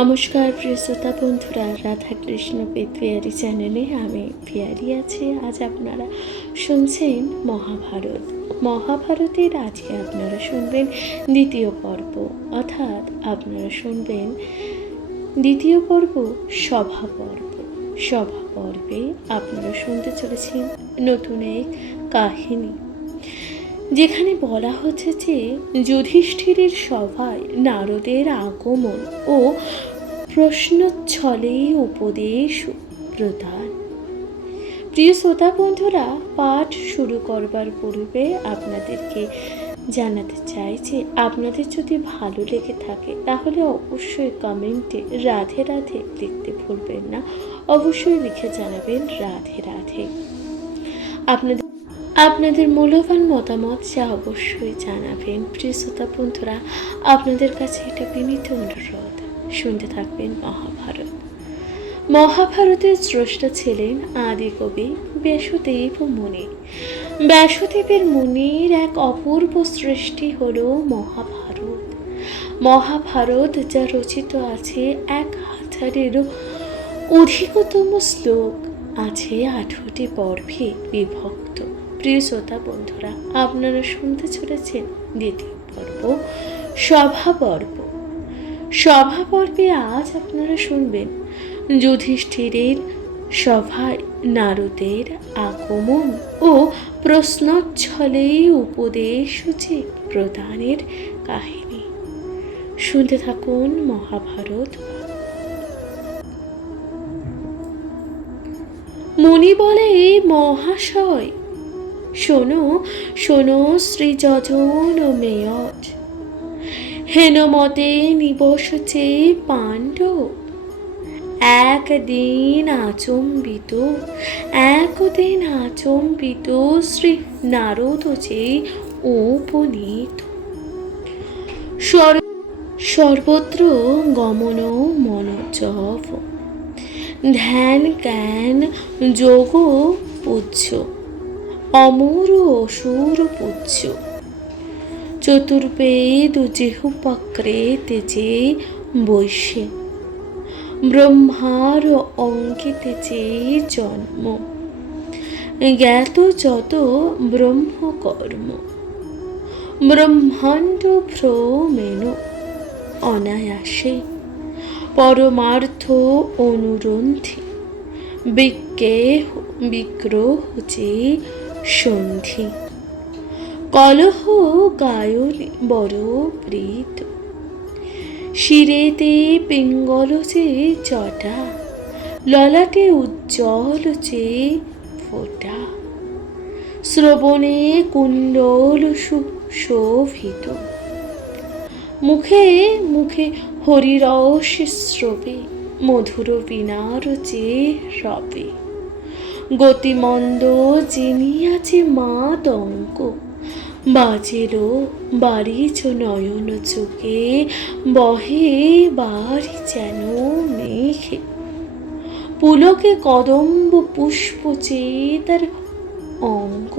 নমস্কার প্রিয় শ্রোতা বন্ধুরা, রাধা কৃষ্ণ পেয়ারি চ্যানেলে আমি পেয়ারি আছি। আজ আপনারা শুনছেন মহাভারতের আজকে আপনারা শুনবেন দ্বিতীয় পর্ব, অর্থাৎ আপনারা শুনবেন দ্বিতীয় পর্ব সভা পর্বে আপনারা শুনতে চলেছেন নতুন এক কাহিনী, যেখানে বলা হচ্ছে যে যুধিষ্ঠিরের সভায় নারদের আগমন ও প্রশ্নচ্ছলে উপদেশ প্রদান। প্রিয় শ্রোতা বন্ধুরা, পাঠ শুরু করবার পূর্বে আপনাদেরকে জানাতে চাই যে আপনাদের যদি ভালো লেগে থাকে তাহলে অবশ্যই কমেন্টে রাধে রাধে লিখতে ভুলবেন না। অবশ্যই লিখে জানাবেন রাধে রাধে। আপনাদের মূল্যবান মতামত যা অবশ্যই জানাবেন। প্রিয় শ্রোতা বন্ধুরা, আপনাদের কাছে এটা বিনীত অনুরোধ, শুনতে থাকবেন মহাভারতের স্রষ্টা ছিলেন আদিকবি ব্যাসদেব মুনি। ব্যাসদেবের মুনির এক অপূর্ব সৃষ্টি হল মহাভারত, যা রচিত আছে 1000-এরও অধিকতম শ্লোক, আছে 18টি পর্বে বিভক্ত। প্রিয় শ্রোতা বন্ধুরা, আপনারা শুনতে চলেছেন দ্বিতীয় পর্ব সভা পর্বে আজ আপনারা শুনবেন যুধিষ্ঠিরের সভায় নারদের আগমন ও প্রশ্নচ্ছলে উপদেশ প্রদানের কাহিনী। শুনতে থাকুন মহাভারত। মুনি বলে, মহাশয়, শোনো শ্রীযজন ও মেয়র, হেনমতে নিবসছে পাণ্ডব। একদিন আচম্বিত শ্রী নারদ যে উপনীত। সর্বত্র গমন মনোজব, ধ্যান জ্ঞান যোগ পূজ্য, অমর অসুর পূজ্য। চতুর্বেদ জিহ্বাগ্রে তেজে বৈশ্যে, ব্রহ্মার অঙ্কিতে যে জন্ম। জ্ঞাত যত ব্রহ্মকর্ম, ব্রহ্মাণ্ড ভ্রমেণ অনায়াসে। পরমার্থ অনুরন্থি, বিগ্রহ যে সন্ধি। কলহ গায়নে বড় প্রীত, শিরেতে পিঙ্গল যে জটা। ললাটে উজ্জ্বল যে ফোঁটা, শ্রবণে কুণ্ডল সুশোভিত। মুখে হরিরস স্রবে, মধুর বীণার যে রবে। গতিমন্দ জিনিয়াছে মাতঙ্গ, বাজেল বারিচ নয়ন চোখে। বহে বারি যেন মেঘে, পুলকে কদম্ব পুষ্প চেয়ে তার অঙ্গ।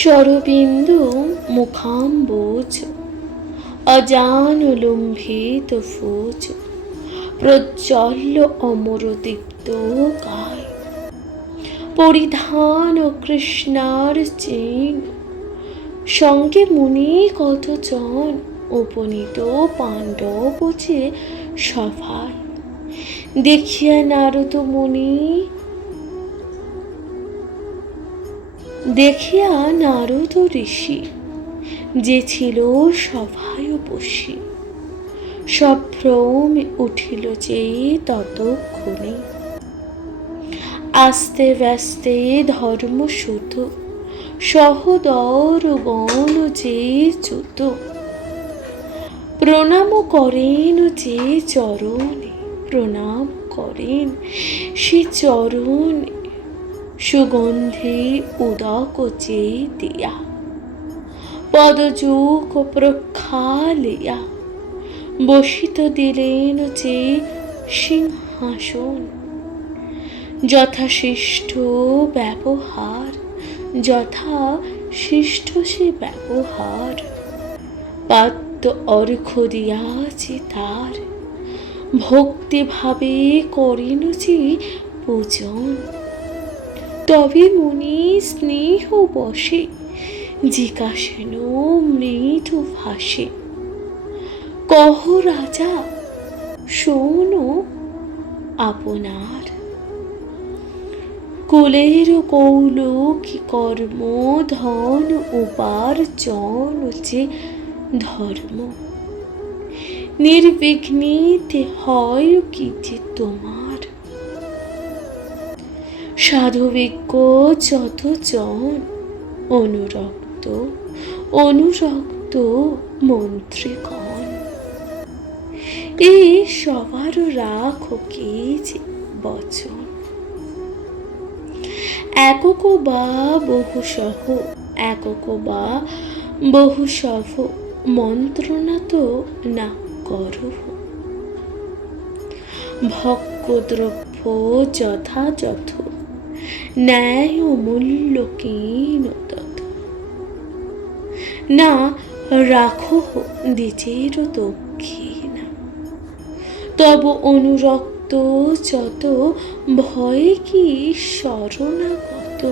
শরবিন্দু মুখাম্বোজ, অজান লম্ভিত ফোজ। প্রজ্জ্বল্য অমরদীপ্ত গায়, পরিধান কৃষ্ণার চিহ্ন। সঙ্গে মুনি কতজন, উপনীত পাণ্ডব যে সভায়। দেখিয়া নারদ ঋষি, যে ছিল সভায় বসি। সভ্রম উঠিল যে ততক্ষণে, আস্তে ব্যস্তে ধর্মসূত। সহদর গণ যে চ্যুত, প্রণাম করেন যে চরণে। সে চরণে, সুগন্ধি উদক যে দিয়া। পদযুগ প্রক্ষালিয়া, বসিত দিলেন যে সিংহাসন। যথাশিষ্ট সে ব্যবহার। পাদ্য অর্ঘ্য দিয়াছে তার, ভক্তিভাবে করেন যে পূজন, তবে মনে স্নেহ বসে জিজ্ঞাসেন মৃদু ভাসে। কহ রাজা শোনো আপনার, কুলের কৌল কি কর্ম ধন উপার্জন যে ধর্ম, নির্বিঘ্নিতে হয় কি যে তোমার। সাধুবিজ্ঞ যতজন অনুরক্ত অনুরক্ত মন্ত্রীগণ, এই সবার রাখো কে যে বচন। একক বা বহুসহ, একক বা বহুসহ মন্ত্রণা তো না করহ। ভক্ষদ্রব্য যথাযথ ন্যায় মূল্য কিন তথ, না রাখো দ্বিজের দক্ষিণা। তব অনুরক্ত যত ভয়ে কি শরণাগত,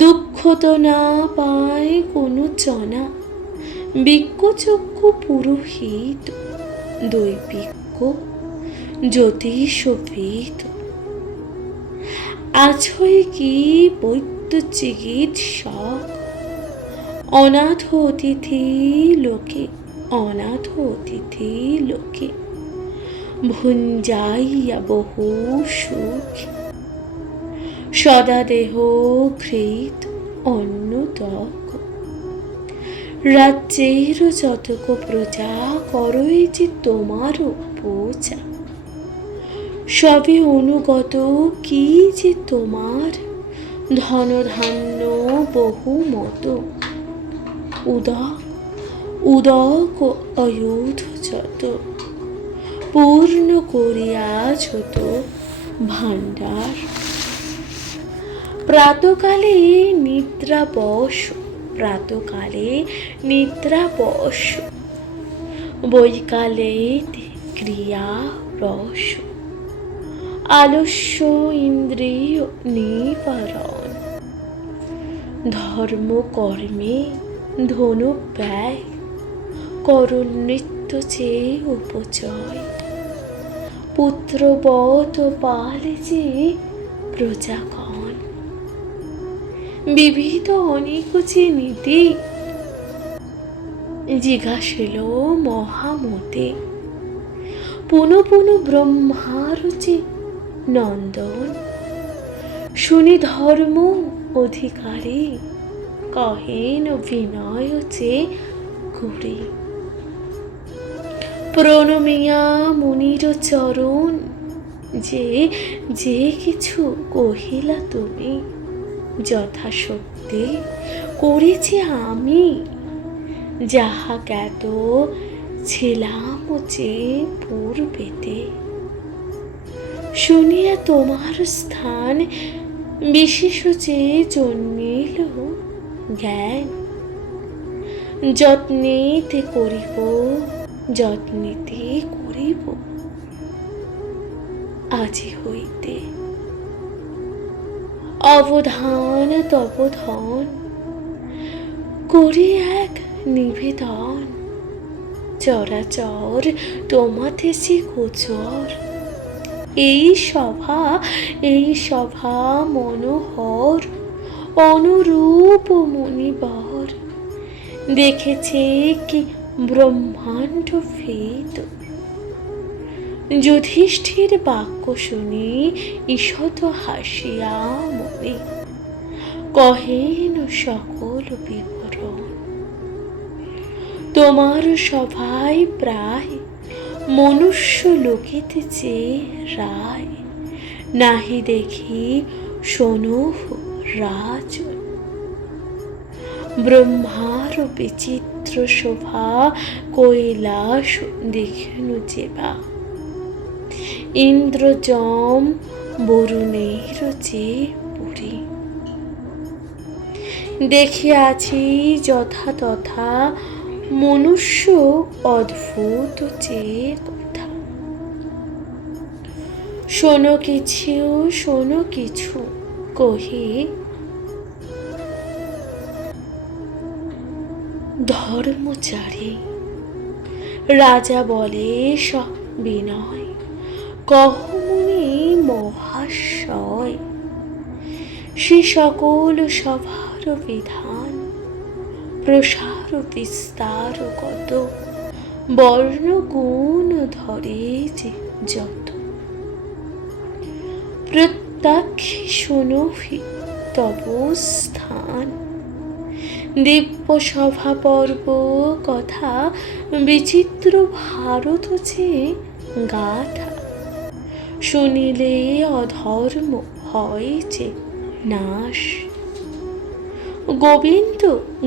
দুঃখ তো না পায় কোনো জনা। বিজ্ঞচক্ষ পুরোহিত দৈবিজ্ঞ জ্যোতিষবিদ, আছয় কি বৈদ্য চিকিৎসক। অনাথ অতিথি লোকে, অনাথ অতিথি লোকে ভুঞ্জাইয়া বহু সুখ। সদা দেহ ঘৃত অন্নতক, রাজ্যের যতক প্রজা করই যে তোমারও পূজা। সবে অনুগত কি যে তোমার, ধনধান্য বহু মত। উদক উদক অয়ুধ যত, পূর্ণ করিয়াছ তো ভাণ্ডার। প্রাতকালে নিদ্রা বস, প্রাতকালে নিদ্রা বস, বৈকালে ক্রিয়া রস। আলস্য ইন্দ্রিয় নিবারণ, ধর্ম কর্মে ধনু ব্যয়। করো নৃত্য চেয়ে উপচয়, পুত্রবৎ পালে যে প্রজাগণ। বিবিধ অনেক যে নীতি, জিজ্ঞাসিল মহামতে। পুনঃ পুনঃ ব্রহ্মার যে নন্দন, শুনি ধর্ম অধিকারী। কহেন বিনয় যে করি, প্রণমিয়া মুনির চরণ। যে যে কিছু কহিলা তুমি, যথাশক্তি করেছি আমি। যাহা জ্ঞাত ছিলাম যে পূর্বেতে, শুনিয়া তোমার স্থান বিশেষ যে জন্মিল জ্ঞান। যত্নেতে করিব, যত্নেতে করিব আজি হইতে। অবধান তপধন করি এক নিবেদন। চরাচর তোমাতে সে গোচর, এই সভা এই সভা মনোহর। অনুরূপ মুনিবর দেখেছে কি ব্রহ্মাণ্ড ভেদ। যুধিষ্ঠির বাক্য শুনি ঈষৎ হাসিয়া মনে, কহেন সকল বিবরণ। তোমার সভায় প্রায় মনুষ্য লোকেতে যে রায়। নাহি দেখি শোনো রাজন, ব্রহ্মার বিচিত্র শোভা। কৈলাস দেখিনু যেবা, ইন্দ্রযম বরুণের যে পুরী। দেখিয়াছি যথা তথা মনুষ্য অদ্ভুত যে কথা। শোনো কিছু কহে ধর্মচারী। রাজা বলে বিনয়, কহমুনি মহাশয়। সে সকল সভার বিধান প্রসার বিস্তার কত, বর্ণগুণ ধরে যে যত। প্রত্যক্ষে শোনহি তব স্থান, দিব্য সভা পর্ব কথা। বিচিত্র ভারত যে গাথা, শুনিলে অধর্ম হয় যে নাশ।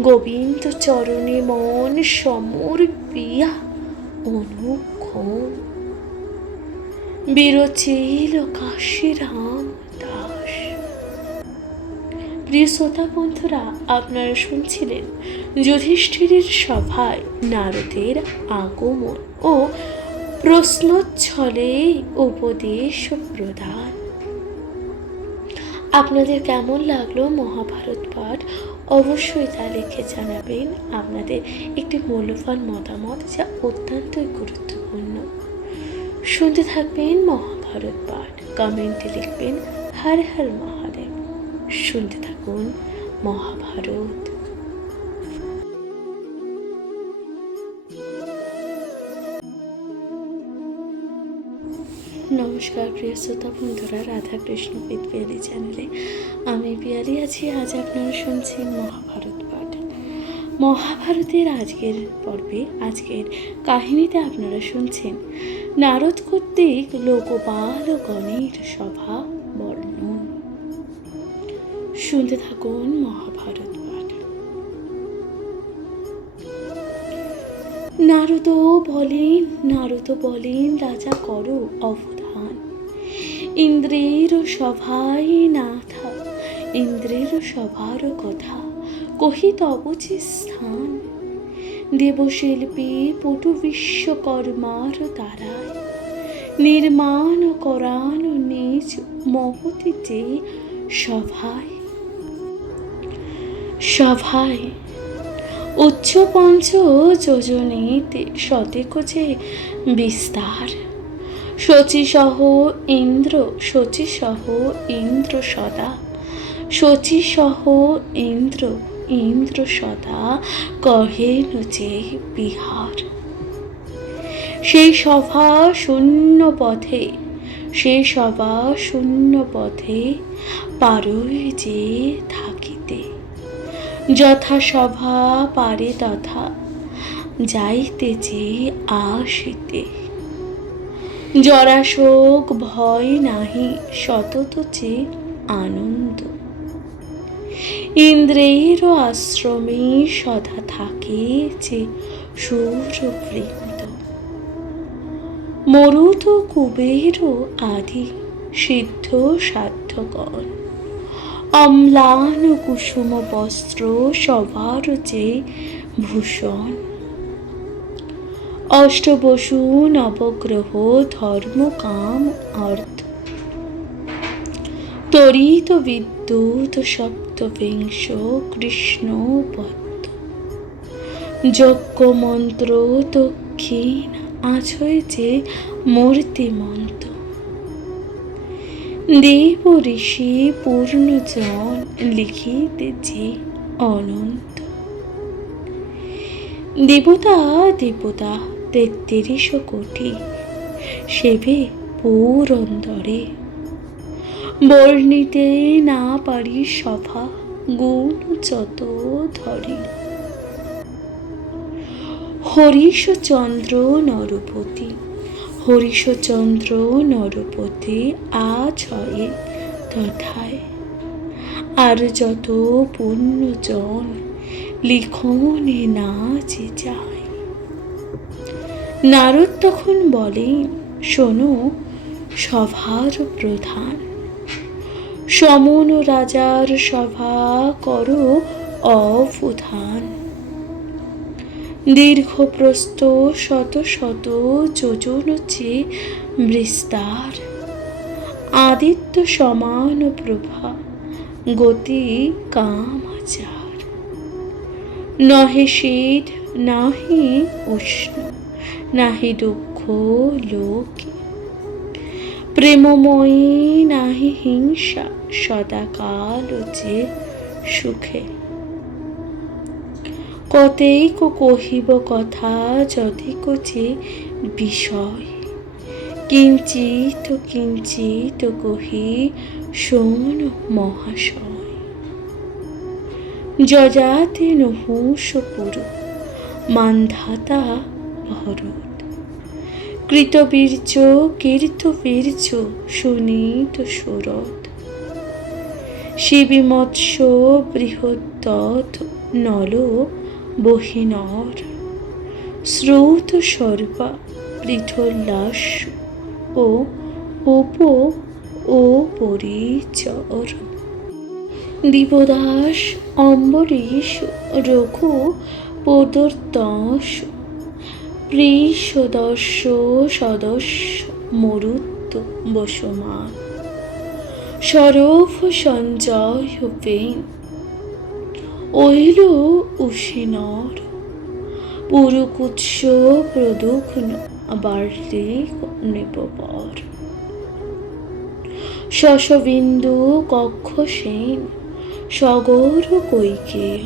গোবিন্দ চরণে মন সমর্পিয়া অনুক্ষণ, বিরচিল কাশীরাম দাস। প্রিয় শ্রোতা বন্ধুরা, আপনারা শুনছিলেন যুধিষ্ঠিরের সভায় নারদের আগমন ও প্রশ্নোচ্ছলে উপদেশ প্রদান। আপনাদের কেমন লাগলো মহাভারত পাঠ? অবশ্যই তা লিখে জানাবেন আপনাদের একটি মূল্যবান মতামত, যা অত্যন্তই গুরুত্বপূর্ণ। শুনতে থাকবেন মহাভারত পাঠ, কমেন্টে লিখবেন হর হর মহাদেব। শুনতে থাকুন মহাভারত। নমস্কার প্রিয় শ্রোতা বন্ধুরা, রাধা কৃষ্ণ বিদ পিয়ালি চ্যানেলে আমি পিয়ালি আছি। আজ আপনারা শুনছেন মহাভারত পাঠ। মহাভারতের আজকের পর্বে, আজকের কাহিনীতে আপনারা শুনছেন নারদ কর্তৃক লোকপালগণের সভা বর্ণন। শুনতে থাকুন মহাভারত পাঠ। নারদ বলেন রাজা করো অবধান, ইন্দ্রের সভায় না থা, ইন্দ্রের সভার কথা কহি তব যে স্থান। দেবশিল্পী পটু বিশ্বকর্মার দ্বারায়, নির্মাণ করান নিজ মহতি যে সভায়। উচ্চ পঞ্চ যোজনীতে শতেক যে বিস্তার। শচীসহ ইন্দ্র সদা, শচীসহ ইন্দ্র সদা কহেন যে বিহার। সেই সভা শূন্য পথে পারই যে থাকিতে। যথা সভা পারে তথা যাইতে যে আসিতে। জরাশোক ভয় নাহি সতত যে আনন্দ। ইন্দ্রের আশ্রমে সদা থাকে যে সূর্যবৃন্দ। মরুত কুবের আদি সিদ্ধ সাধ্যগণ, অম্লান কুসুম বস্ত্র সবার যে ভূষণ। অষ্টবসু নবগ্রহ ধর্ম কাম অর্থ, তরিত বিদ্যুৎ সপ্তবিংশ কৃষ্ণ পদ্ম। যজ্ঞ মন্ত্র দক্ষিণ আছয় যে মূর্তিমন্ত। দেব ঋষি পূর্ণজন লিখিতে যে অনন্ত। দেবতা ৩৩ কোটি সেবে পুরন্দরে। বর্ণিতে না পারি সভা গুণ যত ধরি। হরিশচন্দ্র নরপতি আছয়ে তথায়। আর যত পুণ্যজন লিখনে না যে যায়। নারদ তখন বলেন, শোনো সভার প্রধান, সমন রাজার সভা করো অবধান। দীর্ঘপ্রস্থ শত শত যোজন চেয়ে বিস্তার, আদিত্য সমান প্রভা গতি কামাচার। নহে শীত নাহি উষ্ণ, নাহি দুঃখ লোকে, প্রেমময়ী নাহি হিংসা, সদাকাল যে সুখে। কতেইক কহিব কথা, যথিক যে বিষয়, কিঞ্চিত কিঞ্চিত কহি শোন মহাশয়। যজাতি নহুষপুর মান্ধাতা ভরত, কৃতবীর্য কীর্তবীর্য সুনীত সুরত। শিবিমৎস্য বৃহদ্দত নল বহিনর, শ্রৌত সর্বা পৃথোল্লাস ও উপ ও পরিচর। দিবদাস অম্বরীশ রঘু পদর্দশ, পৃষদস্য সদস্য মরুত্ব বসমান। সরভ সঞ্জয় বেন ঐল উশিনর, পুরুকুৎস প্রদুঘ্ন বার্লিক নৃপবর। শশবিন্দু কক্ষ সেন সগৌর কৈকেয়,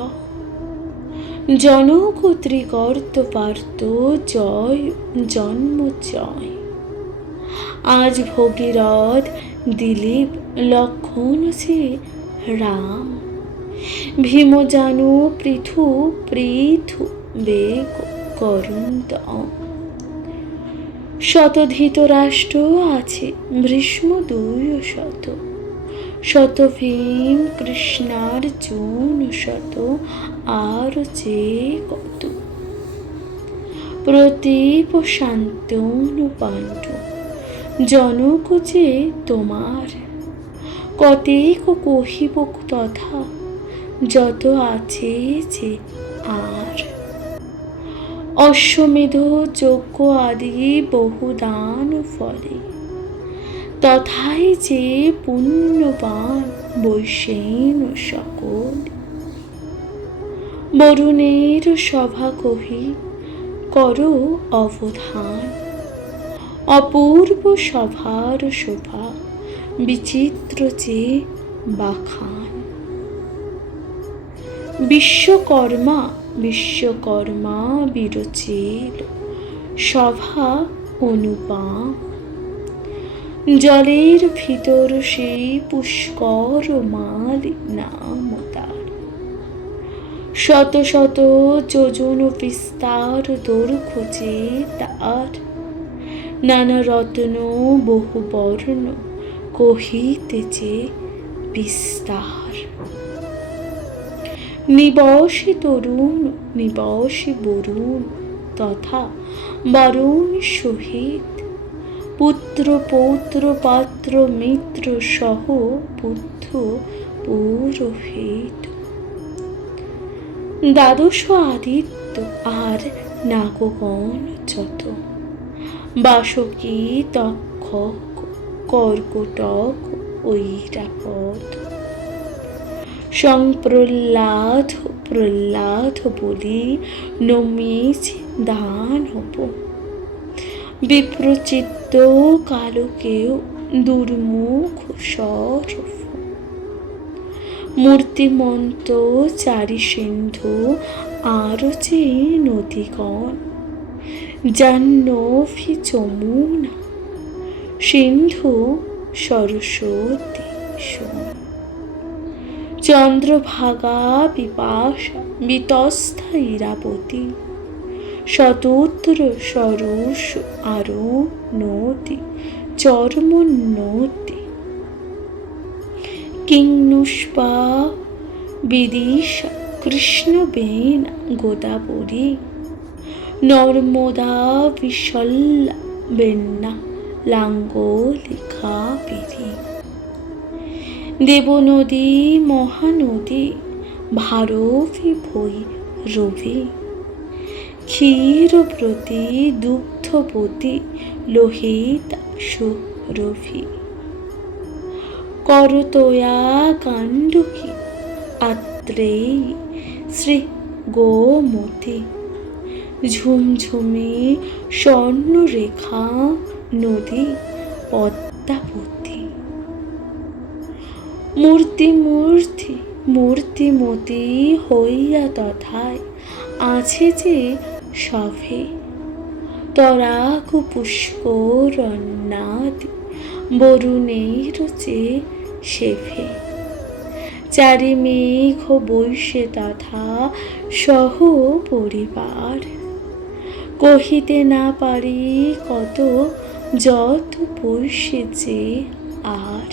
জনক ত্রিকর্ত পার্থ জয় জন্মজয়। আজ ভগীরথ দিলীপ লক্ষণ সে রাম, ভীম জানু পৃথু পৃথু বেগ করুন্দম। শতধৃতরাষ্ট্র আছে ভীষ্ম 200, শত ভীম কৃষ্ণার্জুন শত, আর যে কত। প্রতীপ শান্তনু পাণ্ডু জনক যে তোমার, কতেক কহিব তথা যত আছে যে আর। অশ্বমেধ যজ্ঞ আদি বহুদান ফলে, তথায় যে পুণ্যবান বৈশেন সকল। বরুণের সভা কহি করো অবধান, অপূর্ব সভার শোভা বিচিত্র যে বাখান। বিশ্বকর্মা বিশ্বকর্মা বিরচিল সভা অনুপম, জলের ভিতর সেই পুষ্কর মালি নাম তার। শত শত যোজন বিস্তার দৈর্ঘ্য যে তার, নানা রত্ন বহু বর্ণ কহিতেছে বিস্তার। নিবসে তরুণ নিবসে বরুণ, তথা বরুণ সহিত পুত্র পৌত্র পাত্র মিত্র সহ বুদ্ধ পুরোহিত। দ্বাদশ আদিত্য আর নাগগণ যত, বাসকী তক্ষক কর্কটক ঐরাবত। সংপ্রহ্লাদ প্রহ্লাদ বলি নমিছে দানব, বিপ্রচিত্ত কালকেও দুর্মুখ সরফ। মূর্তিমন্ত চারি সিন্ধু আর যে নদীগণ, জাহ্নবী যমুনা সিন্ধু সরস্বতী সোন। চন্দ্রভাগা বিপাশা বিতস্থা ইরাবতী, শতোত্তর সরস আরো নদী চর্মোন্নতি। কিংনুষ্পা বিদিশা কৃষ্ণবেণ গোদাবরী, নর্মদা বিশল্যা বেন্না লাঙ্গলিকা বিধি। দেবনদী মহানদী ভারবী ভৈরবী, ক্ষীরব্রতী দুগ্ধবতী লোহিত সুরভি করতোয়া কাণ্ডকী আত্রেয়ী শ্রী গোমতী ঝুমঝুমি স্বর্ণরেখা নদী পদ্মাবতী মূর্তিমতী হইয়া তথায় আছে যে সভে তরাগ পুষ্করণ্যাদি বরুণের যে সেভে চারি মেঘ বৈশে তথা সহ পরিবার কহিতে না পারি কত যত বৈশে যে আর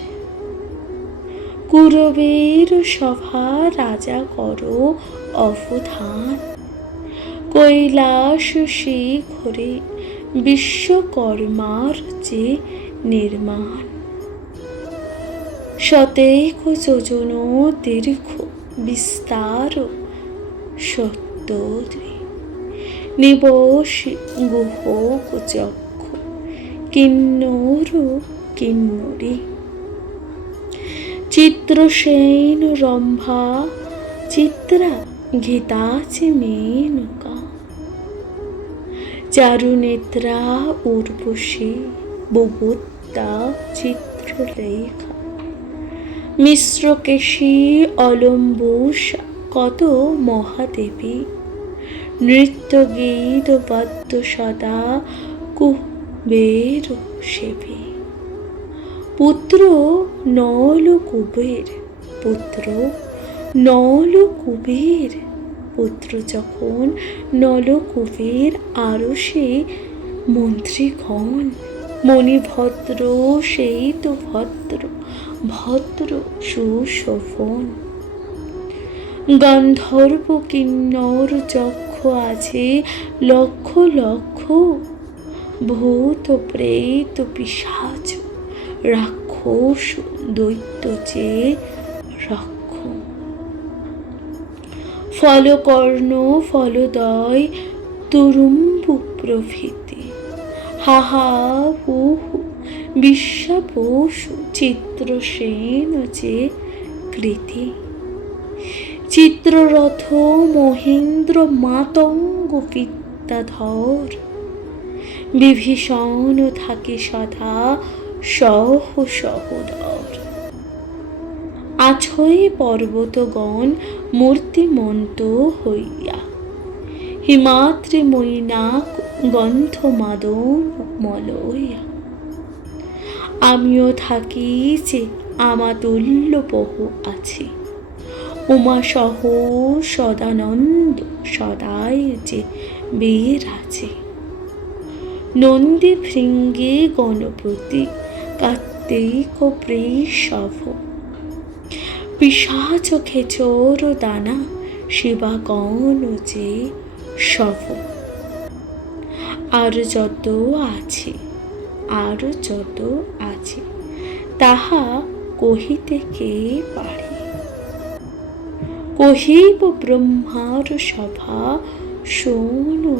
কুরবের সভা রাজা করো অবধান কৈলাস শিখরে বিশ্বকর্মার যে নির্মাণ শতেক যোজন দীর্ঘ বিস্তার সত্যদ্রি নিবসি গুহক চক্ষ কিন্নর কিন্নরী চিত্রসেন রম্ভা চিত্রা ঘিতাচি মেনকা চারুনেত্রা উর্বশী বুভুত্তা চিত্রলেখা মিশ্রকেশী অলম্বুষা কত মহাদেবী নৃত্যগীত বাদ্য সদা কুবের সেবী পুত্র নলকুবের পুত্র যখন নলকুবের আরো সে মন্ত্রীগণ মণিভদ্র সেই তো ভদ্র সুশোভন গন্ধর্ব কিন্নর যক্ষ আছে লক্ষ লক্ষ ভূত প্রেত পিশাচ রাক্ষস দৈত্য যে রক্ষ ফলকর্ণ ফলদয় তুরুম্বু প্রভৃতি হাহা হু হু বিশ্বাপশু চিত্রসেন যে কৃতি চিত্ররথ মহেন্দ্র মাতঙ্গ বিদ্যাধর বিভীষণ থাকে সদা সহদর আছয়ে পর্বতগণ মূর্তিমন্ত হইয়া হিমাদ্রি মৈনাক গন্ধ মাদন মলয়া আমিও থাকি যে আমাতুল্য বহু আছি উমা সহ সদানন্দ সদাই যে বীর আছে নন্দী ভৃঙ্গে গণপতি কার্তিক বৃষভ পিশাচ খেচর দানা শিবাগণ যে শব আর যত আছে তাহা কহিতে কে পারে কহিব ব্রহ্মার সভা শোনো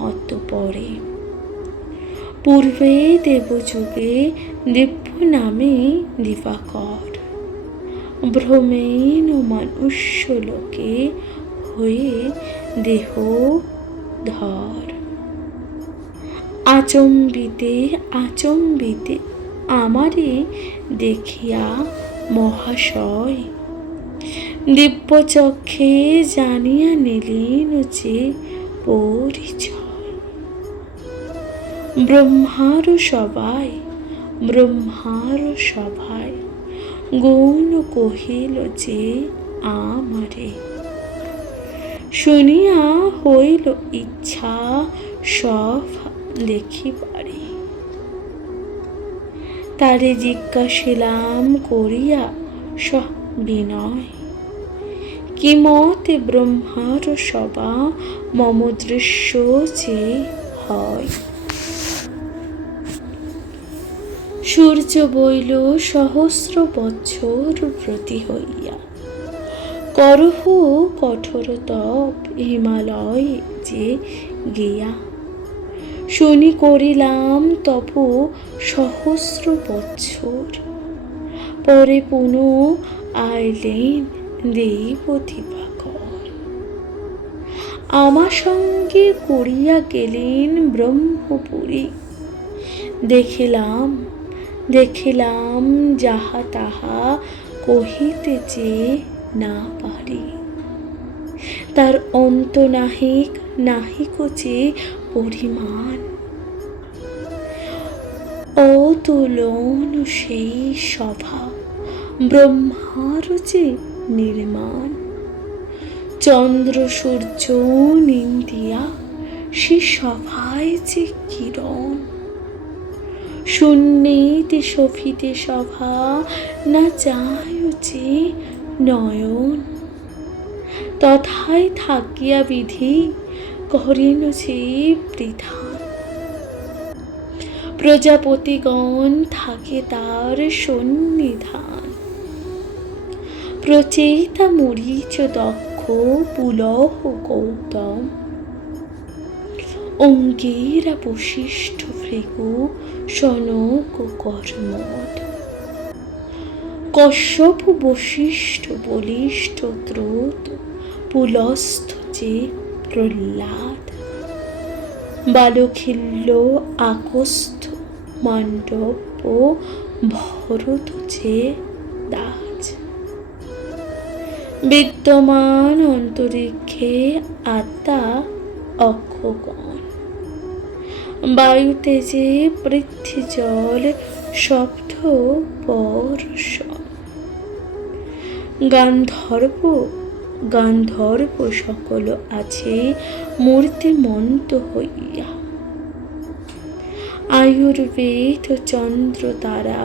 অতঃপরে পূর্বে দেবযুগে দিব্য নামে দিবাকর ভ্রমেণ মনুষ্য লোকে হয়ে দেহ ধর আচম্বিতে আমারে দেখিয়া মহাশয় দিব্যচক্ষে জানিয়া নিলেন যে পরিচয় ব্রহ্মার সভায় গুণ কহিল যে আমারে শুনিয়া হইল ইচ্ছা সব দেখিবারে তারে জিজ্ঞাসিলাম করিয়া বিনয় কি মতে ব্রহ্মার সভা মম দৃশ্য যে হয় সূর্য বইল সহস্র বৎসর প্রতি হইয়া করহ কঠোর তপ হিমালয় যে গিয়া, শুনি করিলাম তপ সহস্র বৎসর, পরে পুনঃ আইলেন দেবতী ভাকর। আমার সঙ্গে করিয়া গেলেন ব্রহ্মপুরী, দেখিলাম দেখিলাম যাহা তাহা কহিতে যে না পারি, তার অন্ত নাহিক নাহিক যে পরিমাণ, অতুলন সেই সভা ব্রহ্মার যে নির্মাণ। চন্দ্র সূর্য নিন্দিয়া সে সভায় যে কিরণ, শূন্যেতে শোভিতে সভা না যায় যে নয়ন। তথায় থাকিয়া বিধি করেন যে বিধান, প্রজাপতিগণ থাকে তার সন্নিধান। প্রচেতা মরীচ দক্ষ পুলহ গৌতম, অঙ্গিরা বশিষ্ঠ ভৃগু সনক কর্মদ। কশ্যপ বশিষ্ঠ বলিষ্ঠ দ্রুত পুলস্থ যে প্রহ্লাদ, বালখিল্য আকস্থ মাণ্ডব ভরত যে দাস। বিদ্যমান অন্তরিক্ষে আত্মা অক্ষগণ, বায়ুতে যে পৃথ্বী জল শব্দ বর্ষণ। গান্ধর্ব গান্ধর্ব সকল আছে মূর্তিমন্ত হইয়া, আয়ুর্বেদ চন্দ্র তারা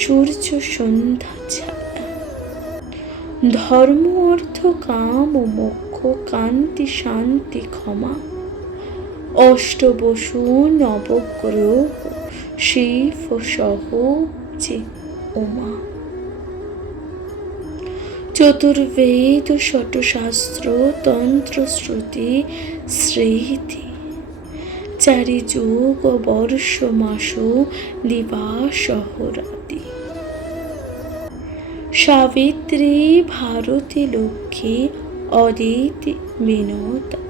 সূর্য সন্ধ্যা ছায়া। ধর্ম অর্থ কাম ও মোক্ষ কান্তি শান্তি ক্ষমা, অষ্টবসু নবগ্রহ শিব সহ যে উমা। চতুর্বেদ ষটশাস্ত্র তন্ত্র শ্রুতি স্মৃতি, চারি যুগ বর্ষ মাস দিবাস অহরাদি। সাবিত্রী ভারতী লক্ষ্মী অদিতি বিনোদা,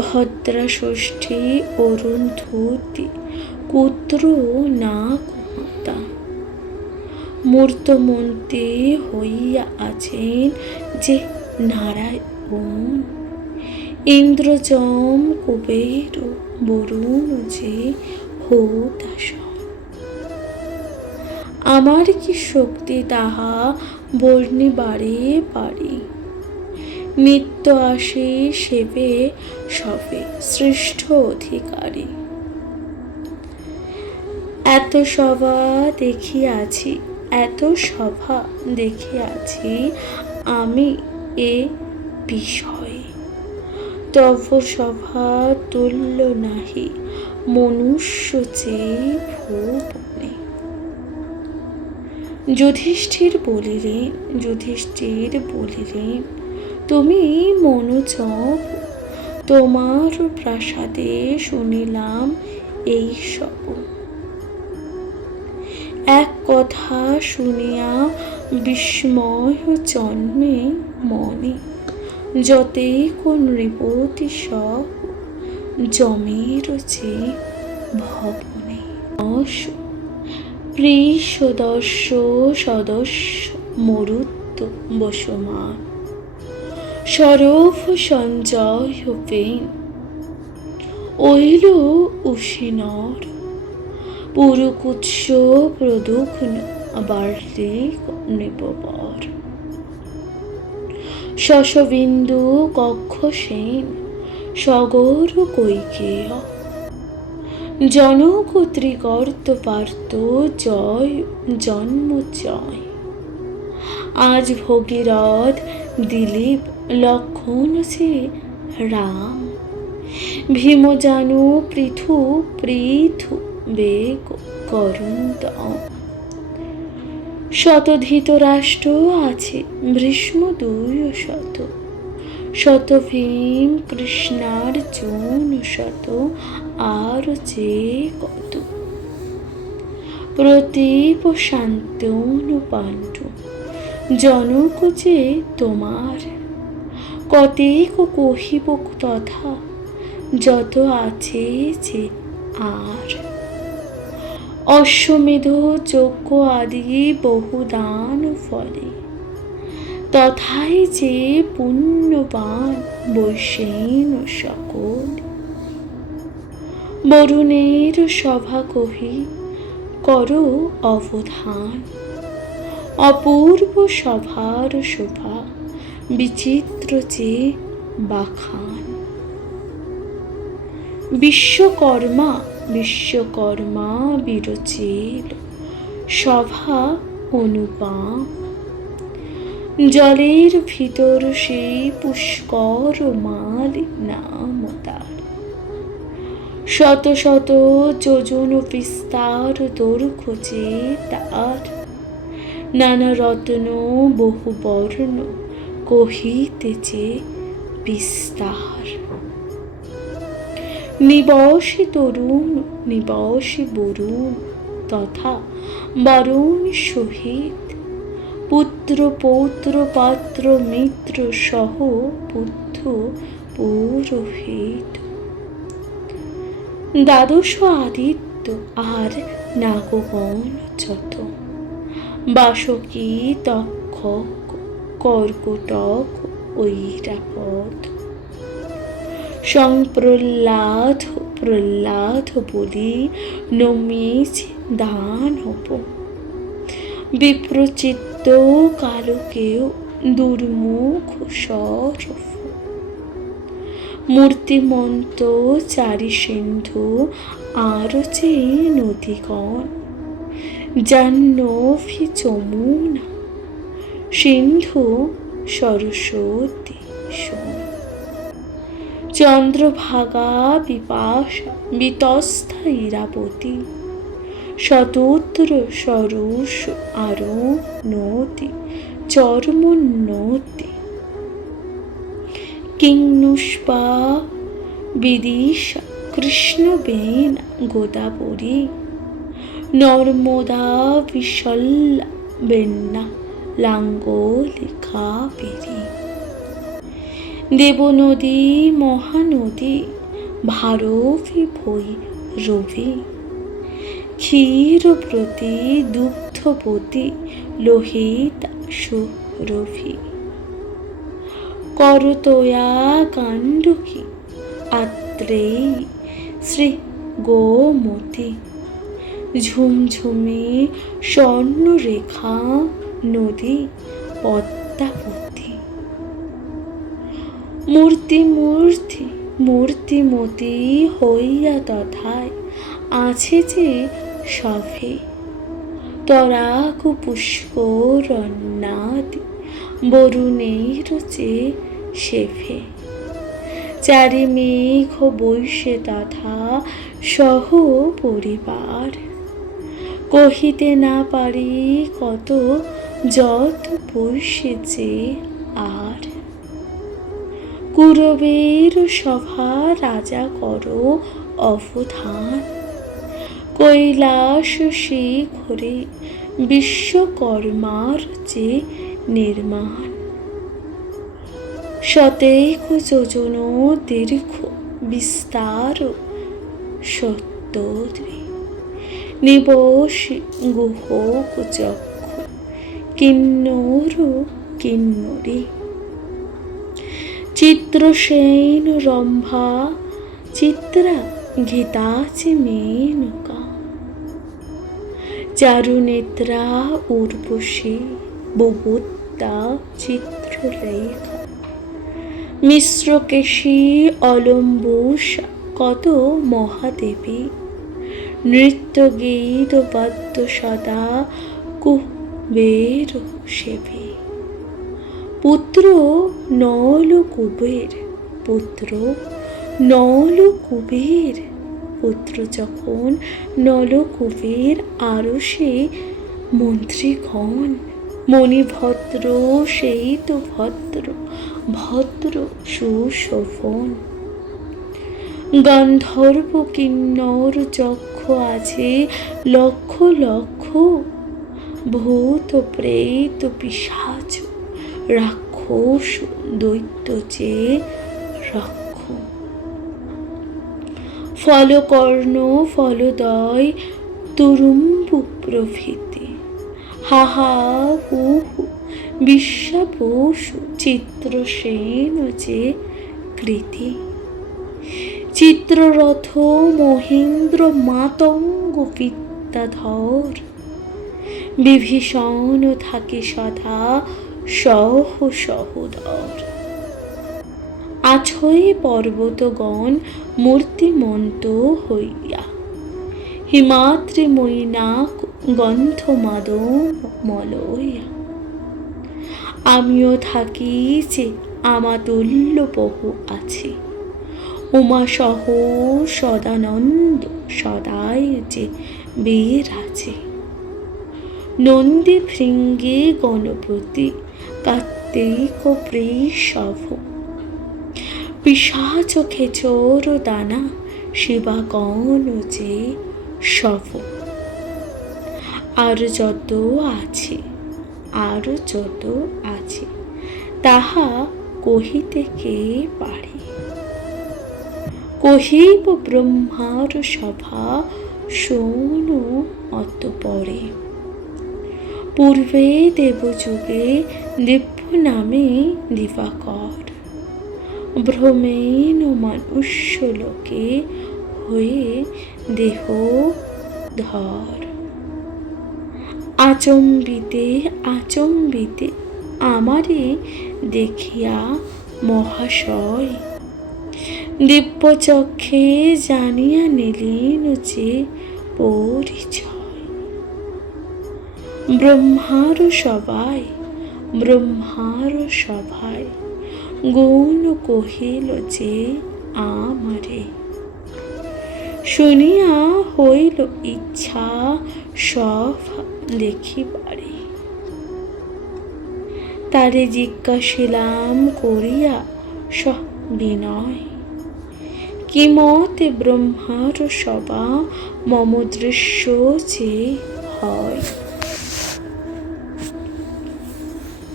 ভদ্রা ষষ্ঠী অরুন্ধতী কুদ্র নাগমাতা। মূর্তমন্ত্রী হইয়া আছেন যে নারায়ণ, ইন্দ্রযম কুবের বরুণ যে হোতাশন। আমার কি শক্তি তাহা বর্ণিবারে পারি, নিত্য আসে সেবে সবে শ্রেষ্ঠ অধিকারী। এত সভা দেখিয়াছি এত সভা দেখিয়াছি আমি এ বিষয়ে, তব সভা তুল্য নাহি মনুষ্য যে ভুবনে। যুধিষ্ঠির বলিলেন তুমি মনোজব, তোমার প্রাসাদে শুনিলাম এই সব। এক কথা শুনিয়া বিস্ময় জন্মে মনে, যতে কোন নৃপতি সব জমের যে ভবনে। পৃষদস্য সদস্য মরুত্ব বসমান, সরব সঞ্জয় পেন ঐল উশিনর। পুরুকুৎস প্রদুঘ্ন বার্লিক নৃপবর, শশবিন্দু কক্ষ সেন সগর কৈকেয়। জনক ত্রিগর্ত পার্থ জয় জন্ম জয়, আজ ভগীরথ দিলীপ লক্ষণ সে রাম। ভীমজানু পৃথু পৃথু বেগ করুণ, শতধৃতরাষ্ট্র আছে ভীষ্ম 200, শত ভীম কৃষ্ণার্জুন শত, আর যে কত। প্রতীপ শান্তনু পাণ্ডু জনক যে তোমার, কতেক কহিব তথা, যত আছে যে আর। অশ্বমেধ যজ্ঞ আদি বহুদান ফলে, তথায় যে পুণ্যবান বৈশেন সকল। বরুণের সভা কহি করো অবধান, অপূর্ব সভার শোভা বিচিত্র যে বাখান। বিশ্বকর্মা বিশ্বকর্মা বিরচিল সভা অনুপম, জলের ভিতর সেই পুষ্কর মালি নাম তার। শত শত যোজন বিস্তার দৈর্ঘ্য যে তার, নানা রত্ন বহু বর্ণ কহিতেছে বিস্তার। নিবসে তরুণ নিবসে বরুণ, তথা বরুণ সহিত পুত্র পৌত্র পাত্র মিত্র সহ বুদ্ধ পুরোহিত। দ্বাদশ আদিত্য আর নাগগণ যত, বাসকী তক্ষক কর্কটক ঐরাবত। সংপ্রহ্লাদ প্রহ্লাদ বলি নমিছে দানব, বিপ্রচিত্ত কালকেও দুর্মুখ সরফ। মূর্তিমন্ত চারি সিন্ধু আর যে নদীগণ, জাহ্নবী যমুনা সিন্ধু সরস্বতী সোন। চন্দ্রভাগা বিপাশা বিতস্থা ইরাবতী, শতদ্র সরস আরো নতি চর্মোন্নতি। কিংনুষ্পা বিদিশা কৃষ্ণবেণা গোদাবরী, নর্মদা বিশল্যা বেন্না লাঙ্গলি কাবেরী। দেবনদী মহানদী ভারবী ভৈরবী, ক্ষীরব্রতী দুগ্ধবতী লোহিতা সুরভী। করতোয়া গাণ্ডকী আত্রেয়ী শ্রী গোমতী, ঝুমঝুমি স্বর্ণরেখা নদী পদ্মাবতী। মূর্তি মূর্তি মূর্তিমতী হইয়া তথায় আছে যে সভে, তরাগ পুষ্করণ্যাদি বরুণের যে সেভে। চারি মেঘ বৈশে তথা সহ পরিবার, কহিতে না পারি কত যত বৈশে যে আর। কুরবের সভা রাজা করো অবধান, কৈলাস শিখরে বিশ্বকর্মার যে নির্মাণ। শতেক যোজন দীর্ঘ বিস্তার সত্যদ্রি, নিবসে গুহক যক্ষ কিন্নর কিন্নরী। চিত্রসেন রম্ভা চিত্রা ঘিতাচি মেনকা, চারুনেত্রা উর্বশী বুবুত্তা চিত্রলেখা। মিশ্রকেশী অলম্বুষা কত মহাদেবী, নৃত্যগীত বাদ্য সদা কুবের সেবী। পুত্র নল কুবের পুত্র নল কুবের, পুত্র যখন নল কুবের আরো সে মন্ত্রীগণ মণিভদ্র, সেই তো ভদ্র ভদ্র সুশোভন। গন্ধর্ব কিন্নর যক্ষ আছে লক্ষ লক্ষ, ভূত প্রেত পিশাচ রাক্ষস দৈত্য যে রক্ষ। ফলকর্ণ ফলদয় তুরুম্বু প্রভৃতি, হাহা হু হু বিশ্বাপশু চিত্রসেন যে কৃতি। চিত্ররথ মহেন্দ্র মাতঙ্গ বিদ্যাধর, বিভীষণ থাকে সদা সহ সহোদর। আছয়ে পর্বতগণ মূর্তিমন্ত হইয়া, হিমাদ্রি মৈনাক গন্ধ মাদন মলয়া। আমিও থাকি যে আমাতুল্য বহু আছে, উমা সহ সদানন্দ সদাই যে বীর আছে। নন্দী ভৃঙ্গে গণপতি কার্তিক বৃষভ, পিশাচ খেচর দানা শিবাগণ যে শব। আর যত আছে আর যত আছে, তাহা কহিতে কে পারে। কহিব ব্রহ্মার সভা শোনো অতঃপরে। পূর্বে দেবযুগে দিব্য নামে দিবাকর, ভ্রমেণ মনুষ্য লোকে হয়ে দেহ ধর। আচম্বিতে আচম্বিতে আমারে দেখিয়া মহাশয়, দিব্যচক্ষে জানিয়া নিলেন যে পরিচয়। ব্রহ্মার সভায় ব্রহ্মার সভায় গুণ কহিল যে আমারে। শুনিয়া হইল ইচ্ছা সভা দেখিবারে। তারে জিজ্ঞাসিলাম করিয়া সবিনয়, কি মতে ব্রহ্মার সভা মম দৃশ্য যে হয়।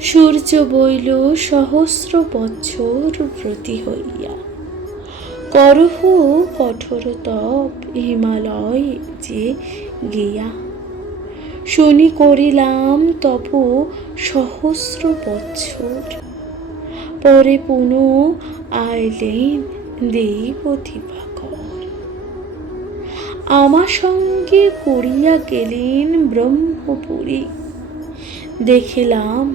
সূর্য বইল সহস্র বৎসর ব্রতী হইয়া, করহ কঠোর তপ হিমালয় যে গিয়া। শুনি করিলাম তপ সহস্র বৎসর, পরে পুনঃ আইলেন দেব দিবাকর। আমার সঙ্গে করিয়া গেলেন ব্রহ্মপুরী, দেখিলাম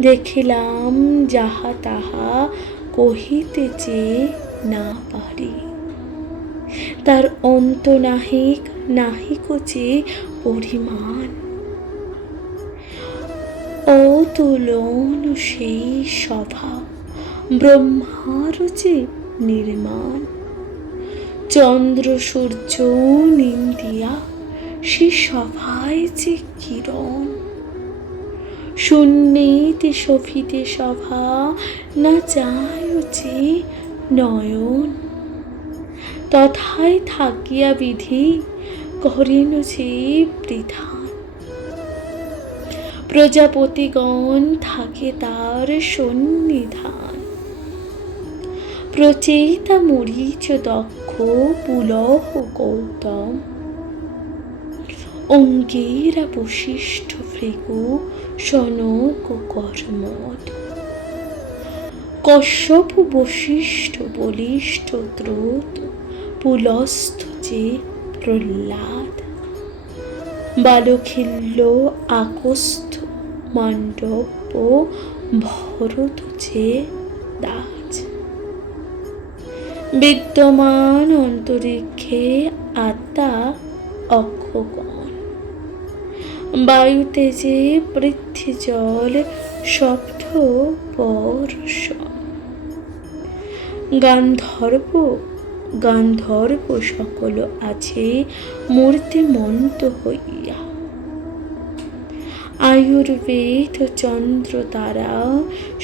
দেখিলাম যাহা তাহা কহিতে যে না পারি। তার অন্ত নাহিক নাহিক যে পরিমাণ, অতুলন সেই সভা ব্রহ্মার যে নির্মাণ। চন্দ্র সূর্য নিন্দিয়া সে সভায় যে কিরণ, শূন্যেতে শোভিতে সভা না যায় যে নয়ন। তথায় থাকিয়া বিধি করেন যে বিধান, প্রজাপতিগণ থাকে তার সন্নিধান। প্রচেতা মরীচ দক্ষ পুলহ গৌতম, অঙ্গিরা বশিষ্ঠ ভৃগু সনক কর্মদ। কশ্যপ বশিষ্ঠ বলিষ্ঠ দ্রুত পুলস্থ যে প্রহ্লাদ। বালখিল্য আকস্থ মাণ্ডব্য ভরত যে দাস। বিদ্যমান অন্তরিক্ষে আত্মা অক্ষগণ, বায়ুতে যে পৃথ্বী জল শব্দ বর্ষণ। গান্ধর্ব গান্ধর্ব সকল আছে মূর্তিমন্ত হইয়া, আয়ুর্বেদ চন্দ্র তারা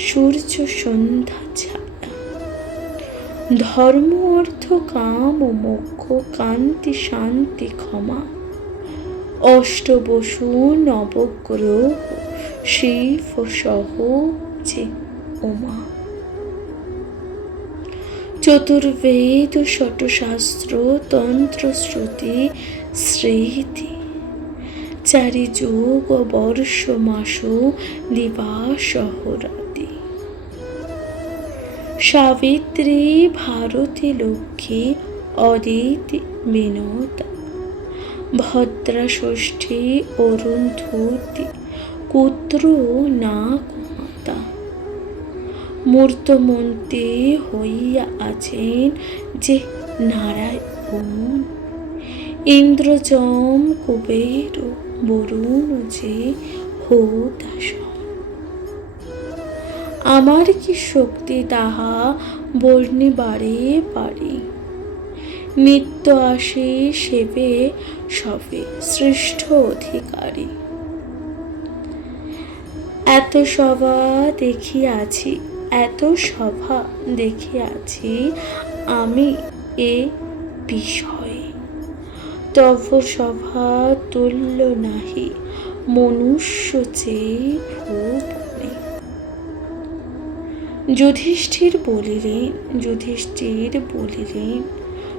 সূর্য সন্ধ্যা ছায়া, ধর্ম অর্থ কাম ও মোক্ষ, কান্তি শান্তি ক্ষমা, অষ্টবসু নবগ্রহ, শিব সহ যে উমা। চতুর্বেদ ষটশাস্ত্র তন্ত্র শ্রুতি স্মৃতি, চারি যুগ বর্ষ মাস দিবাস রাতি, সাবিত্রী ভারতী লক্ষ্মী অদিতি বিনোদা, ভদ্রা ষষ্ঠী অরুন্ধতী কুত্র নাগমাতা, মূর্তমন্ত্রী হইয়া আছেন যে নারায়ণ, ইন্দ্রযম কুবের বরুণ যে হোতাসন। আমার কি শক্তি তাহা বর্ণিবারে পারি, নিত্য আসে সেবে সবে শ্রেষ্ঠ অধিকারী। এত সভা দেখিয়াছি, এত সভা দেখিয়াছি আমি এ বিষয়ে, তব সভা তুল্য নাহি মনুষ্য চেয়ে ভুবনে। যুধিষ্ঠির বলিলেন,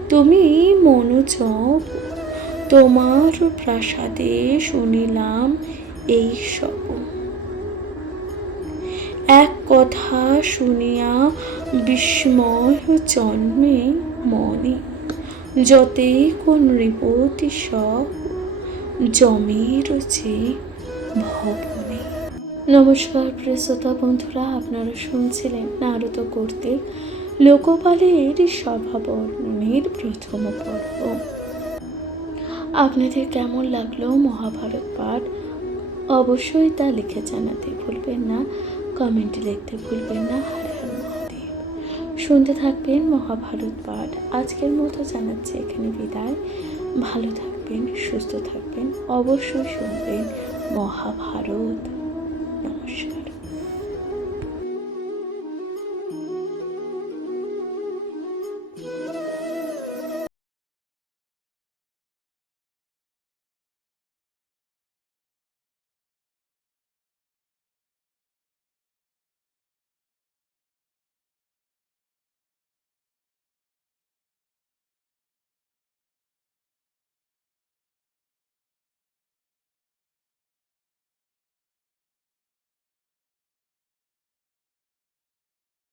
তুমি মনোজব, তোমার প্রাসাদে শুনিলাম এই সব। এক কথা শুনিয়া বিস্ময় জন্মে মনে, যতে কোন নৃপতি সব জমের যে ভবনে। নমস্কার প্রিয় শ্রোতা বন্ধুরা, আপনারা শুনছিলেন নারদ কর্তৃক লোকপালের সভা বর্ণনের প্রথম পর্ব। আপনাদের কেমন লাগলো মহাভারত পাঠ অবশ্যই তা লিখে জানাতে ভুলবেন না, কমেন্টে লিখতে ভুলবেন না। হর হর মহাদেব। শুনতে থাকবেন মহাভারত পাঠ। আজকের মতো জানাচ্ছি এখানে বিদায়। ভালো থাকবেন, সুস্থ থাকবেন, অবশ্যই শুনবেন মহাভারত। নমস্কার।